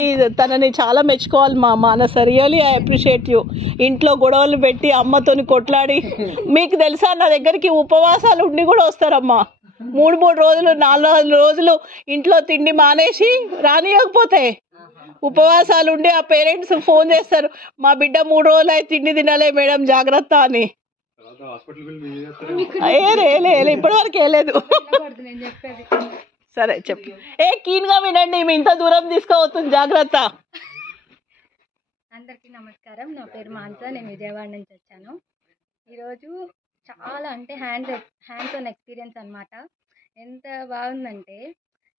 తనని చాలా మెచ్చుకోవాలి మా Manasa. Really I appreciate you. ఇంట్లో గొడవలు పెట్టి అమ్మతోని కొట్లాడి, మీకు తెలుసా నా దగ్గరికి ఉపవాసాలు ఉండి కూడా వస్తారమ్మా. 3 రోజులు 4 రోజులు ఇంట్లో తిండి మానేసి రానియకపోతే ఉపవాసాలు ఉండి ఆ పేరెంట్స్ ఫోన్ చేస్తారు, మా బిడ్డ 3 రోజులు అయితే తిండి తినలే మేడం జాగ్రత్త అని. ఇప్పటివరకు వేయలేదు. సరే చెప్పు. కీన్గా వినండి, మీ ఇంత దూరం తీసుకోవద్దు, జాగ్రత్త. అందరికీ నమస్కారం. నా పేరు మానస. నేను విజయవాడ నుంచి వచ్చాను. ఈరోజు చాలా అంటే హ్యాండ్స్ ఆన్ ఎక్స్పీరియన్స్ అనమాట. ఎంత బాగుందంటే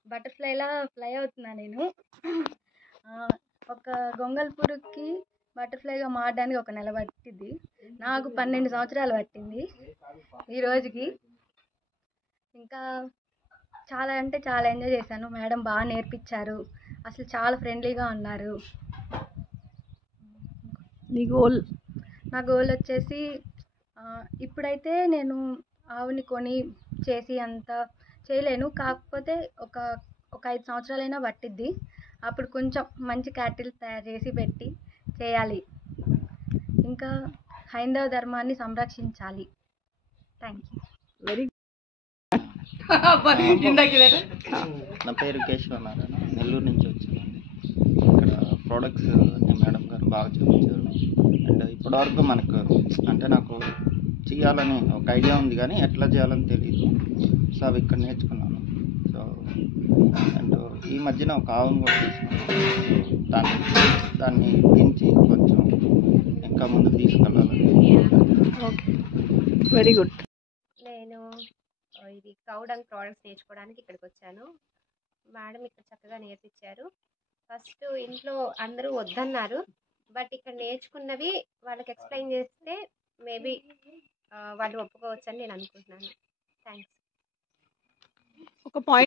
బటర్ఫ్లైలా ఫ్లై అవుతున్నా నేను. ఒక గొంగల్ పురుగుకి బటర్ఫ్లైగా మారడానికి 1 నెల పట్టింది. నాకు 12 సంవత్సరాలు పట్టింది ఈ రోజుకి. ఇంకా చాలా అంటే చాలా ఎంజాయ్ చేశాను. మేడం బాగా నేర్పించారు. అసలు చాలా ఫ్రెండ్లీగా ఉన్నారు. నా గోల్ వచ్చేసి ఇప్పుడైతే నేను ఆవుని కొని చేసి అంత చేయలేను. కాకపోతే ఒక 5 సంవత్సరాలైనా పట్టిద్ది. అప్పుడు కొంచెం మంచి క్యాటిల్ తయారు చేసి పెట్టి చేయాలి. ఇంకా హైందవ ధర్మాన్ని సంరక్షించాలి. Thank you. వెరీ నా పేరు కేశవనారాయణ, నెల్లూరు నుంచి వచ్చానండి. ఇక్కడ ప్రోడక్ట్స్ మేడం గారు బాగా చూపించారు. అండ్ ఇప్పటివరకు మనకు అంటే నాకు చేయాలని ఒక ఐడియా ఉంది కానీ ఎట్లా చేయాలని తెలియదు. సో అవి ఇక్కడ నేర్చుకున్నాను. సో అండ్ ఈ మధ్యన ఒక ఆవును కూడా తీసుకున్నాను. దాన్ని పెంచి కొంచెం ఇంకా ముందుకు తీసుకెళ్ళాలని. Very good. నేను ఇది కౌడంగ్ ప్రోడక్ట్స్ నేర్చుకోవడానికి ఇక్కడికి వచ్చాను. మేడం ఇక్కడ చక్కగా నేర్పించారు. ఫస్ట్ ఇంట్లో అందరూ వద్దన్నారు, బట్ ఇక్కడ నేర్చుకున్నవి వాళ్ళకి ఎక్స్ప్లెయిన్ చేస్తే మేబీ వాళ్ళు ఒప్పుకోవచ్చని నేను అనుకుంటున్నాను. థ్యాంక్స్. ఒక పాయింట్